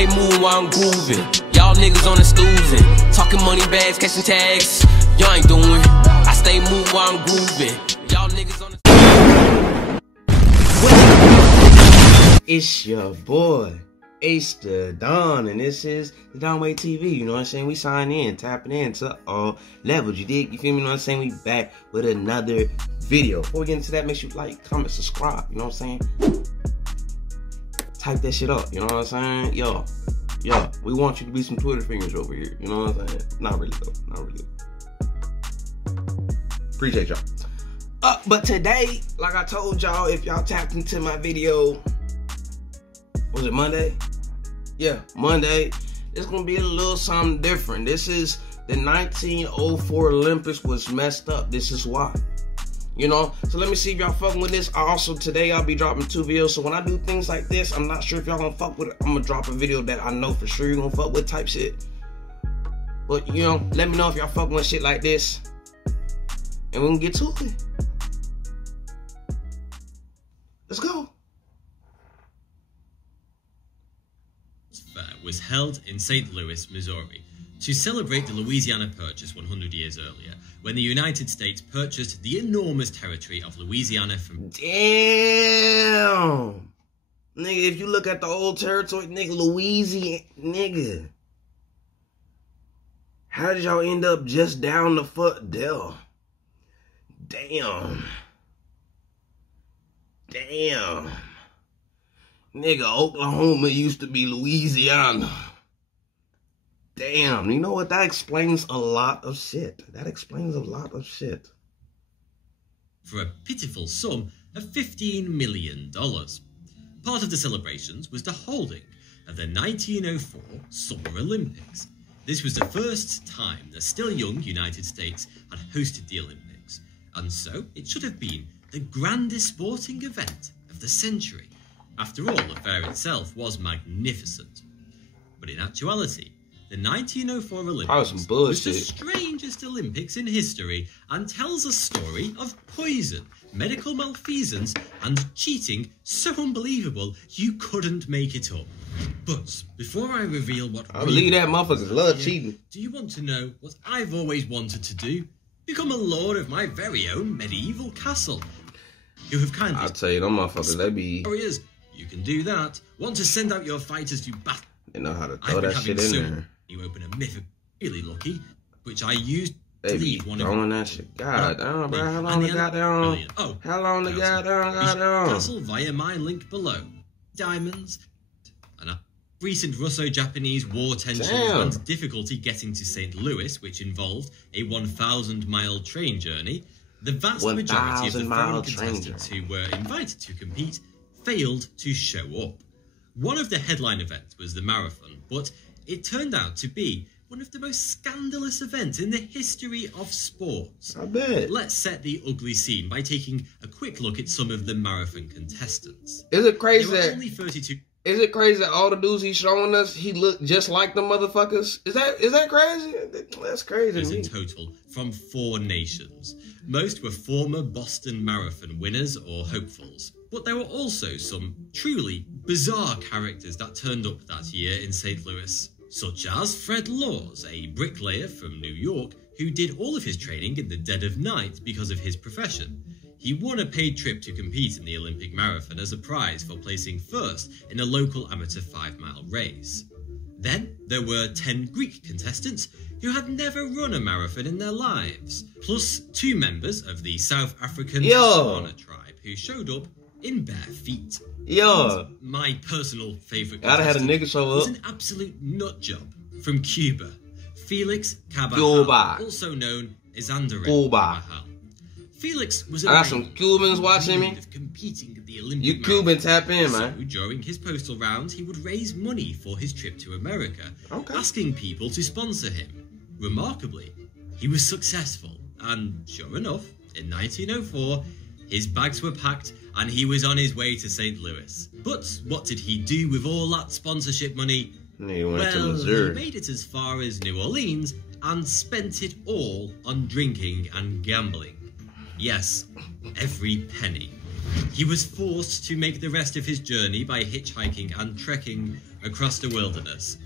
stay moving while I'm grooving. Y'all niggas on the stoozing, talking money bags, catching tags. Y'all ain't doing. I stay moving while I'm grooving. Y'all niggas on the. It's your boy, AceTheDon, and this is the Don Way TV. You know what I'm saying? We sign in, tapping into all levels. You dig? You feel me? You know what I'm saying? We back with another video. Before we get into that, make sure you like, comment, subscribe. You know what I'm saying? Type that shit up. You know what I'm saying? Yo, we want you to be some Twitter fingers over here. You know what I'm saying? Not really though. Not really. Appreciate y'all. But today, like I told y'all, if y'all tapped into my video, was it Monday? Yeah, Monday. It's gonna be a little something different. This is the 1904 Olympics was messed up. This is why. You know, so let me see if y'all fucking with this. Also, today I'll be dropping 2 videos. So when I do things like this, I'm not sure if y'all gonna fuck with it. I'm gonna drop a video that I know for sure you're gonna fuck with type shit. But, you know, let me know if y'all fucking with shit like this. And we can get to it. Let's go. Fair was held in St. Louis, Missouri, to celebrate the Louisiana Purchase 100 years earlier, when the United States purchased the enormous territory of Louisiana from... Damn! Nigga, if you look at the old territory, nigga, Louisiana, nigga. How did y'all end up just down the foot there? Damn. Damn. Nigga, Oklahoma used to be Louisiana. Damn, you know what? That explains a lot of shit. That explains a lot of shit. For a pitiful sum of $15 million. Part of the celebrations was the holding of the 1904 Summer Olympics. This was the first time the still young United States had hosted the Olympics, and so it should have been the grandest sporting event of the century. After all, the fair itself was magnificent. But in actuality, the 1904 Olympics was the strangest Olympics in history and tells a story of poison, medical malfeasance, and cheating so unbelievable you couldn't make it up. But before I reveal what I believe that motherfuckers love cheating. Do you want to know what I've always wanted to do? Become a lord of my very own medieval castle. You have kindly... I'll tell you, them motherfuckers, they be... Warriors, you can do that. Want to send out your fighters to battle? They know how to throw that shit in there. You open a myth, really lucky, which I used to lead one of that shit. God damn, bro. How long the goddamn? Oh, how long the goddamn? Castle via my link below. Diamonds. And a recent Russo-Japanese war tensions and difficulty getting to St. Louis, which involved a 1,000-mile train journey. The vast majority of the foreign contestants who were invited to compete failed to show up. One of the headline events was the marathon, but it turned out to be one of the most scandalous events in the history of sports. I bet. Let's set the ugly scene by taking a quick look at some of the marathon contestants. Is it crazy that only 32? Is it crazy that all the dudes he's showing us, he looked just like the motherfuckers? Is that crazy? That's crazy to me. In total, from 4 nations. Most were former Boston Marathon winners or hopefuls. But there were also some truly bizarre characters that turned up that year in St. Louis, such as Fred Laws, a bricklayer from New York who did all of his training in the dead of night because of his profession. He won a paid trip to compete in the Olympic Marathon as a prize for placing first in a local amateur 5-mile race. Then there were 10 Greek contestants who had never run a marathon in their lives, plus 2 members of the South African Tswana tribe who showed up in bare feet. And my personal favourite contestant was an absolute nut job from Cuba, Felix Cabajal, also known as André Cabajal. Felix was I got some Cubans watching me. Competing at the Olympic you Cuban tap in, man. So during his postal rounds, he would raise money for his trip to America, asking people to sponsor him. Remarkably, he was successful, and sure enough, in 1904, his bags were packed and he was on his way to St. Louis. But what did he do with all that sponsorship money? He went to Missouri. He made it as far as New Orleans and spent it all on drinking and gambling. Yes, every penny. He was forced to make the rest of his journey by hitchhiking and trekking across the wilderness.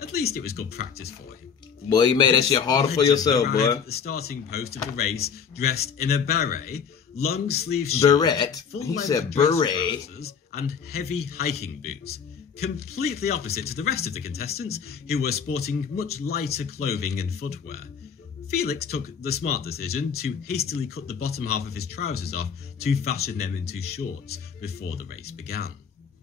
At least it was good practice for him. Boy, you made that shit harder for yourself, boy. Arrived at the starting post of the race, dressed in a beret, long-sleeve Beret. shirt, He said full-length beret. trousers, and heavy hiking boots. Completely opposite to the rest of the contestants, who were sporting much lighter clothing and footwear. Felix took the smart decision to hastily cut the bottom half of his trousers off to fashion them into shorts before the race began.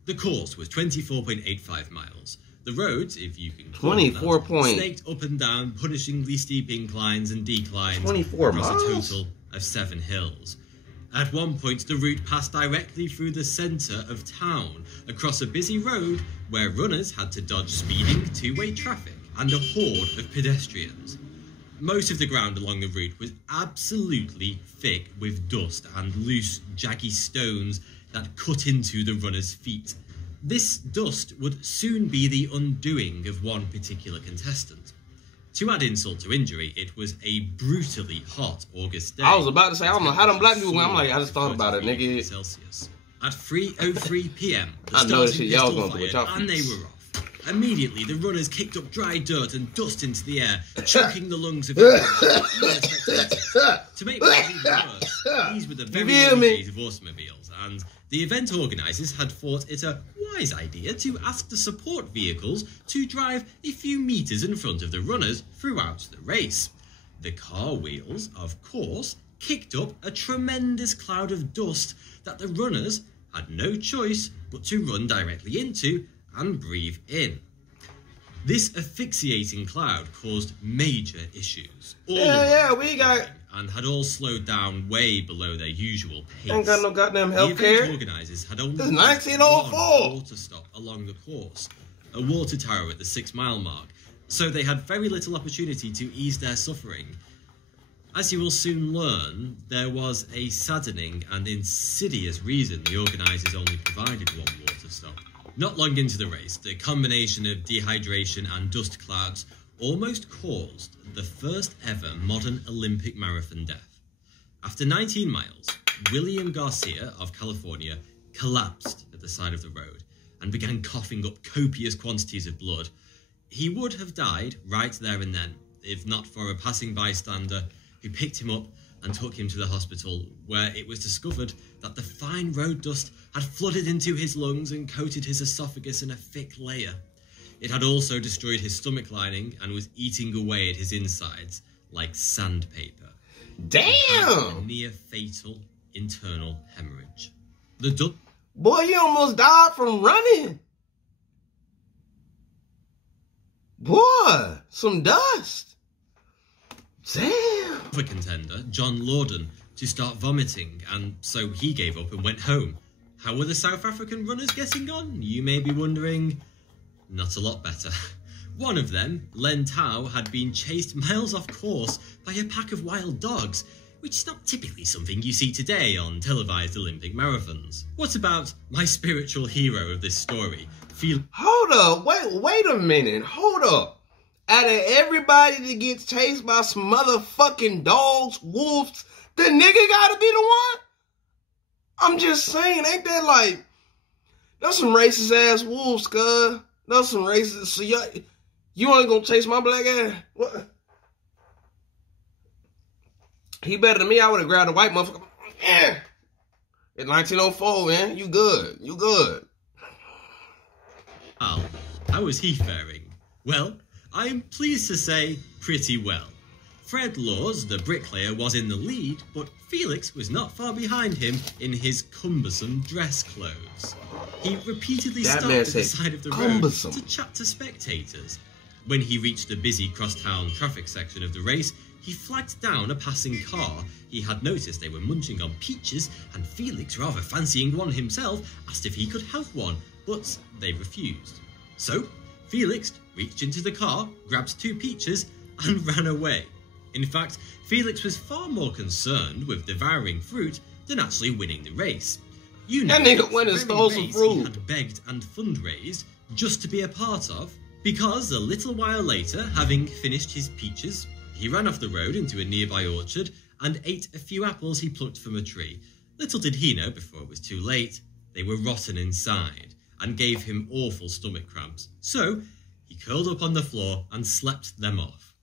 The course was 24.85 miles. The roads, if you can call 24 them that, point. snaked up and down, punishingly steep inclines and declines 24 across miles? a total of 7 hills. At one point, the route passed directly through the centre of town, across a busy road where runners had to dodge speeding, two-way traffic, and a horde of pedestrians. Most of the ground along the route was absolutely thick with dust and loose, jaggy stones that cut into the runners' feet. This dust would soon be the undoing of one particular contestant. To add insult to injury, it was a brutally hot August day. I was about to say, I don't know how them black people went. I'm like, I just thought about it, nigga. Celsius. At 3:03 p.m, the I know this starting shit y'all pistol going through with fired, y'all and they were off. Immediately, the runners kicked up dry dirt and dust into the air, choking the lungs of everyone. To make matters even worse, these were the very early days of automobiles, and the event organisers had thought it a wise idea to ask the support vehicles to drive a few metres in front of the runners throughout the race. The car wheels, of course, kicked up a tremendous cloud of dust that the runners had no choice but to run directly into and breathe in. This asphyxiating cloud caused major issues. We got... And had all slowed down way below their usual pace. Ain't got no goddamn The healthcare. event organisers had only This is one 1904. water stop along the course, a water tower at the 6-mile mark, so they had very little opportunity to ease their suffering. As you will soon learn, there was a saddening and insidious reason the organisers only provided one water stop. Not long into the race, the combination of dehydration and dust clouds almost caused the first ever modern Olympic marathon death. After 19 miles, William Garcia of California collapsed at the side of the road and began coughing up copious quantities of blood. He would have died right there and then, if not for a passing bystander who picked him up and took him to the hospital, where it was discovered that the fine road dust had flooded into his lungs and coated his esophagus in a thick layer. It had also destroyed his stomach lining and was eating away at his insides like sandpaper. Damn! A near fatal internal hemorrhage. Boy, you almost died from running. Boy, some dust. Damn. Other contender, John Lawden, to start vomiting, and so he gave up and went home. How were the South African runners getting on? You may be wondering. Not a lot better. One of them, Len Tao, had been chased miles off course by a pack of wild dogs, which is not typically something you see today on televised Olympic marathons. What about my spiritual hero of this story, Hold up, wait a minute, hold up. Out of everybody that gets chased by some motherfucking dogs, wolves, the nigga gotta be the one? I'm just saying, ain't that like, that's some racist ass wolves, cuz. That's some racist, so you ain't gonna chase my black ass? What? He better than me, I would've grabbed a white motherfucker. Yeah. In 1904, man, you good, you good. Al, how was he faring? Well, I'm pleased to say pretty well. Fred Laws, the bricklayer, was in the lead, but Felix was not far behind him in his cumbersome dress clothes. He repeatedly stopped at the side of the road to chat to spectators. When he reached the busy crosstown traffic section of the race, he flagged down a passing car. He had noticed they were munching on peaches, and Felix, rather fancying one himself, asked if he could have one, but they refused. So, Felix reached into the car, grabbed 2 peaches, and ran away. In fact, Felix was far more concerned with devouring fruit than actually winning the race. You know, that nigga went and stole some fruit. He had begged and fundraised just to be a part of, because a little while later, having finished his peaches, he ran off the road into a nearby orchard and ate a few apples he plucked from a tree. Little did he know before it was too late, they were rotten inside and gave him awful stomach cramps. So he curled up on the floor and slept them off.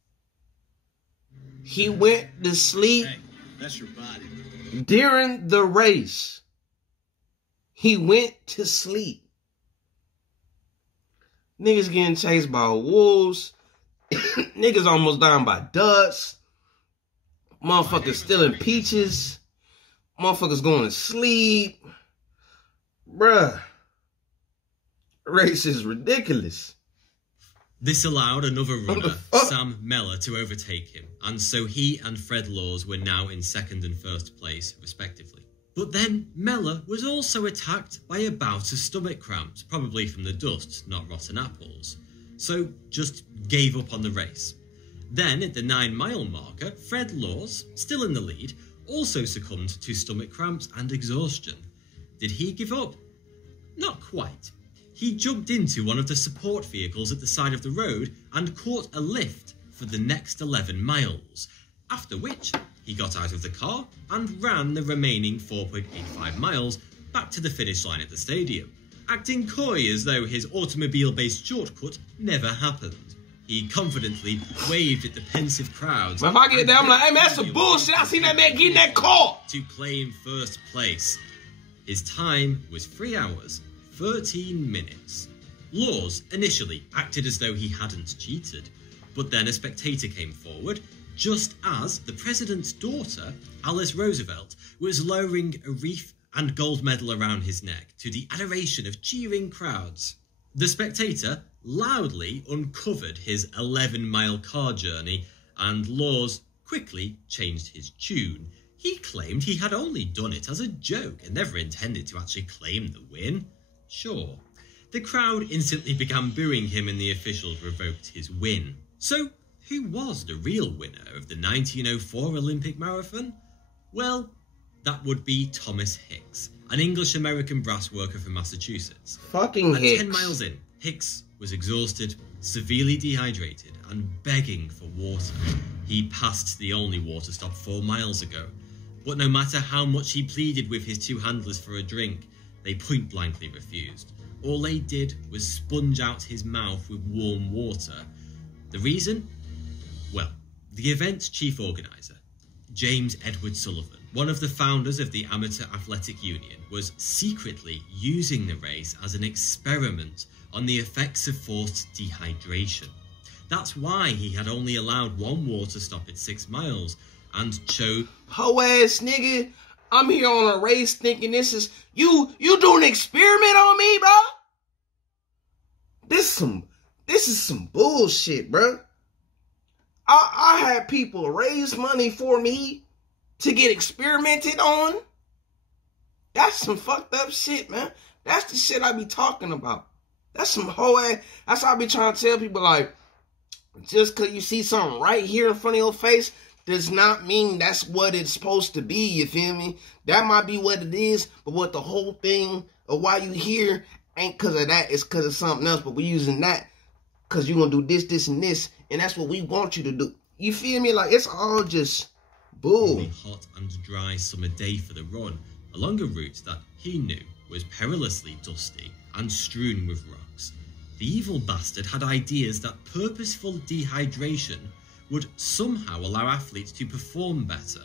He went to sleep. Hey, that's your body. During the race. He went to sleep. Niggas getting chased by wolves. Niggas almost dying by ducks. Motherfuckers stealing peaches. Motherfuckers going to sleep. Bruh. Race is ridiculous. This allowed another runner, Sam Mellor, to overtake him, and so he and Fred Laws were now in second and first place, respectively. But then Mellor was also attacked by a bout of stomach cramps, probably from the dust, not rotten apples, so just gave up on the race. Then, at the 9-mile marker, Fred Laws, still in the lead, also succumbed to stomach cramps and exhaustion. Did he give up? Not quite. He jumped into one of the support vehicles at the side of the road and caught a lift for the next 11 miles, after which he got out of the car and ran the remaining 4.85 miles back to the finish line at the stadium, acting coy as though his automobile-based shortcut never happened. He confidently waved at the pensive crowds. If I get there, I'm like, hey man, that's some bullshit. I seen that man get in that car. To claim first place. His time was 3 hours, 13 minutes. Laws initially acted as though he hadn't cheated, but then a spectator came forward just as the president's daughter, Alice Roosevelt, was lowering a wreath and gold medal around his neck to the adoration of cheering crowds. The spectator loudly uncovered his 11-mile car journey, and Laws quickly changed his tune. He claimed he had only done it as a joke and never intended to actually claim the win. Sure. The crowd instantly began booing him and the officials revoked his win. So, who was the real winner of the 1904 Olympic Marathon? Well, that would be Thomas Hicks, an English-American brass worker from Massachusetts. Fucking At Hicks. 10 miles in, Hicks was exhausted, severely dehydrated, and begging for water. He passed the only water stop 4 miles ago, but no matter how much he pleaded with his two handlers for a drink, they point-blankly refused. All they did was sponge out his mouth with warm water. The reason? Well, the event's chief organiser, James Edward Sullivan, one of the founders of the Amateur Athletic Union, was secretly using the race as an experiment on the effects of forced dehydration. That's why he had only allowed one water stop at 6 miles and chose... Ho ass nigga, I'm here on a race thinking this is... You doing an experiment on me, bro? This is some bullshit, bro. I had people raise money for me to get experimented on. That's some fucked up shit, man. That's the shit I be talking about. That's some whole ass. That's how I be trying to tell people, like, just because you see something right here in front of your face does not mean that's what it's supposed to be, you feel me? That might be what it is, but what the whole thing of why you here ain't because of that, it's because of something else, but we're using that because you're going to do this, this, and this, and that's what we want you to do. You feel me? Like, it's all just bull. A hot and dry summer day for the run, along a route that he knew was perilously dusty and strewn with rocks. The evil bastard had ideas that purposeful dehydration would somehow allow athletes to perform better.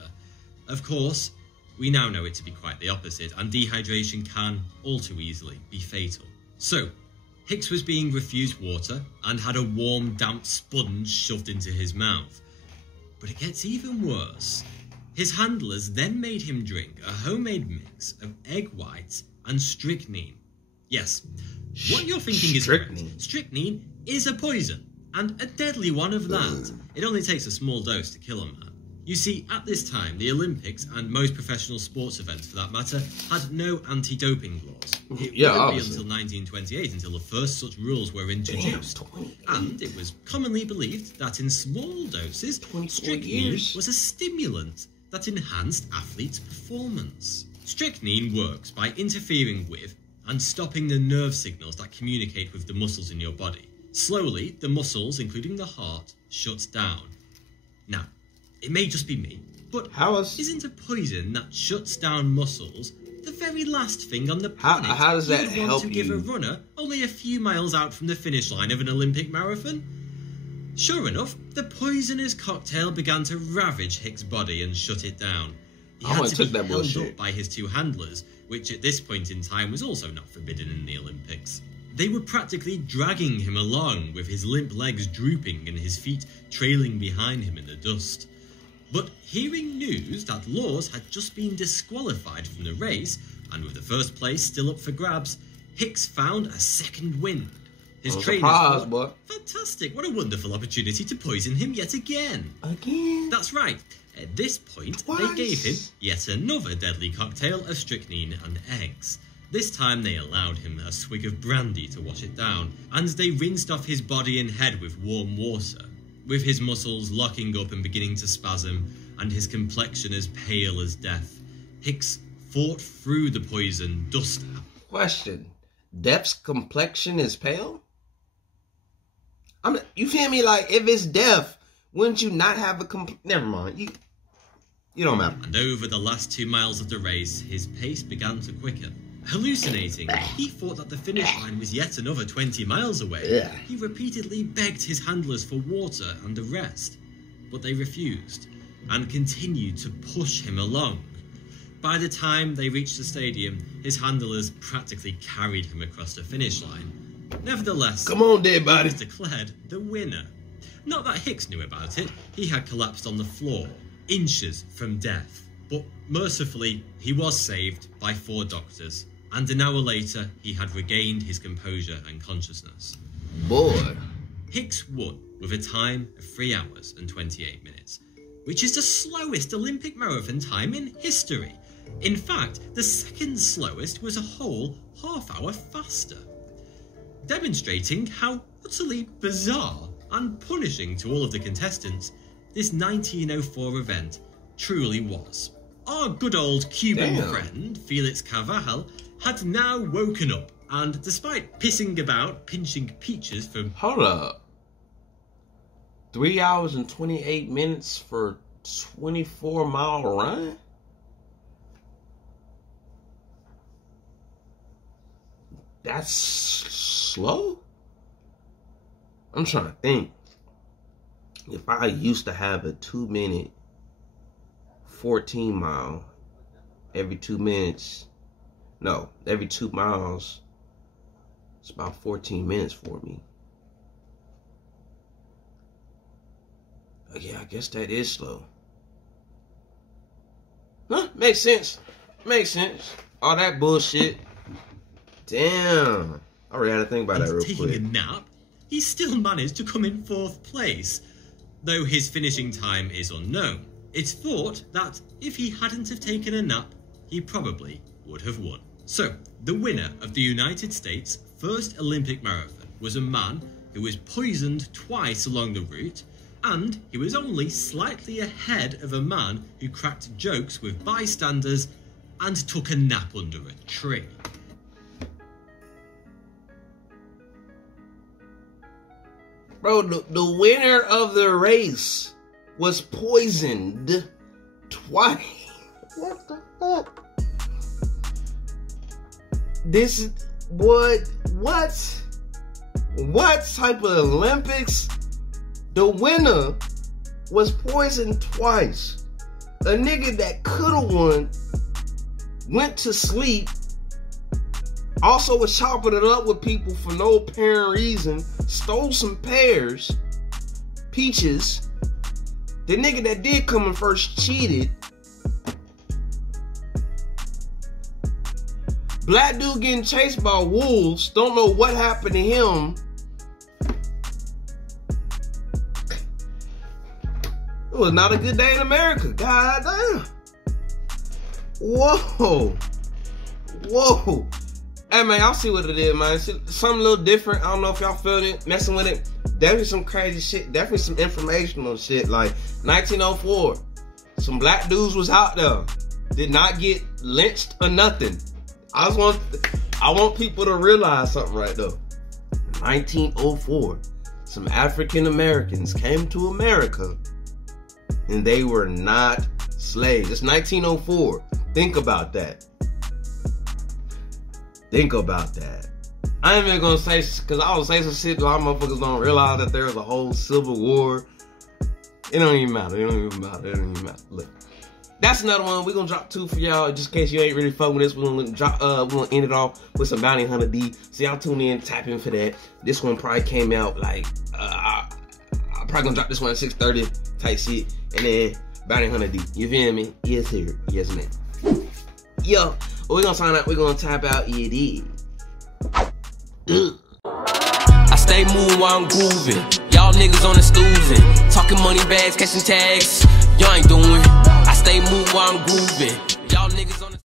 Of course, we now know it to be quite the opposite, and dehydration can, all too easily, be fatal. So, Hicks was being refused water and had a warm, damp sponge shoved into his mouth. But it gets even worse. His handlers then made him drink a homemade mix of egg whites and strychnine. Yes, what you're thinking is correct. Strychnine is a poison, and a deadly one of that. It only takes a small dose to kill a man. You see, at this time, the Olympics, and most professional sports events for that matter, had no anti-doping laws. It wouldn't be until 1928 until the first such rules were introduced. And it was commonly believed that in small doses, strychnine was a stimulant that enhanced athletes' performance. Strychnine works by interfering with and stopping the nerve signals that communicate with the muscles in your body. Slowly, the muscles, including the heart, shut down. Now, it may just be me, But How is isn't a poison that shuts down muscles the very last thing on the planet how does that you would want help to give you? a runner only a few miles out from the finish line of an Olympic marathon? Sure enough, the poisonous cocktail began to ravage Hicks' body and shut it down. He had to be held up by his two handlers, which at this point in time was also not forbidden in the Olympics. They were practically dragging him along, with his limp legs drooping and his feet trailing behind him in the dust. But hearing news that Laws had just been disqualified from the race, and with the first place still up for grabs, Hicks found a second wind. His trainers thought, fantastic, what a wonderful opportunity to poison him yet again. Again? That's right. At this point, they gave him yet another deadly cocktail of strychnine and eggs. This time they allowed him a swig of brandy to wash it down, and they rinsed off his body and head with warm water. With his muscles locking up and beginning to spasm, and his complexion as pale as death, Hicks fought through the poison dust. Question. Death's complexion is pale? You feel me? Like, if it's death, wouldn't you not have a never mind. You don't matter. And over the last 2 miles of the race, his pace began to quicken. Hallucinating, he thought that the finish line was yet another 20 miles away. Yeah. He repeatedly begged his handlers for water and a rest, but they refused and continued to push him along. By the time they reached the stadium, his handlers practically carried him across the finish line. Nevertheless, come on, dead body, he was declared the winner. Not that Hicks knew about it. He had collapsed on the floor, inches from death. But mercifully, he was saved by 4 doctors, and an hour later, he had regained his composure and consciousness. Boy. Hicks won with a time of 3 hours and 28 minutes, which is the slowest Olympic marathon time in history. In fact, the second slowest was a whole half-hour faster, demonstrating how utterly bizarre and punishing to all of the contestants this 1904 event truly was. Our good old Cuban friend, Felix Carvajal, had now woken up, and despite pissing about, pinching peaches from... Hold up. 3 hours and 28 minutes for 24-mile run? That's slow? I'm trying to think. If I used to have a 2-minute 14-mile every 2 minutes, no, every 2 miles, it's about 14 minutes for me. Yeah, I guess that is slow. Huh? Makes sense. Makes sense. All that bullshit. Damn. I already had to think about that real quick. Taking a nap, he still managed to come in 4th place. Though his finishing time is unknown, it's thought that if he hadn't have taken a nap, he probably would have won. So, the winner of the United States' first Olympic marathon was a man who was poisoned twice along the route, and he was only slightly ahead of a man who cracked jokes with bystanders and took a nap under a tree. Bro, the winner of the race was poisoned twice. What the fuck? This is what type of Olympics? The winner was poisoned twice. A nigga that could have won went to sleep. Also was chopping it up with people for no apparent reason. Stole some pears, peaches. The nigga that did come in first cheated. Black dude getting chased by wolves. Don't know what happened to him. It was not a good day in America. God damn. Whoa. Whoa. Hey man, y'all see what it is, man. Something a little different. I don't know if y'all feel it, messing with it. Definitely some crazy shit. Definitely some informational shit. Like 1904, some black dudes was out there. Did not get lynched or nothing. I want people to realize something right though. 1904, some African Americans came to America and they were not slaves. It's 1904. Think about that. Think about that. I ain't even gonna say, because I was say some shit a lot of motherfuckers don't realize that there was a whole civil war. It don't even matter. It don't even matter. It don't even matter. Look. That's another one. We're gonna drop 2 for y'all, just in case you ain't really fucking with this. We're gonna end it off with some Bounty Hunter D. So y'all tune in, tap in for that. This one probably came out like I'm probably gonna drop this one at 6:30 type shit, and then Bounty Hunter D. You feel me? Yes, sir. Yes, man. Yo, we're gonna sign up. We're gonna tap out ED. I stay moving while I'm grooving. Y'all niggas on the stoozing, talking money bags, catching tags. Y'all ain't doing. I stay moving while I'm grooving. Y'all niggas on the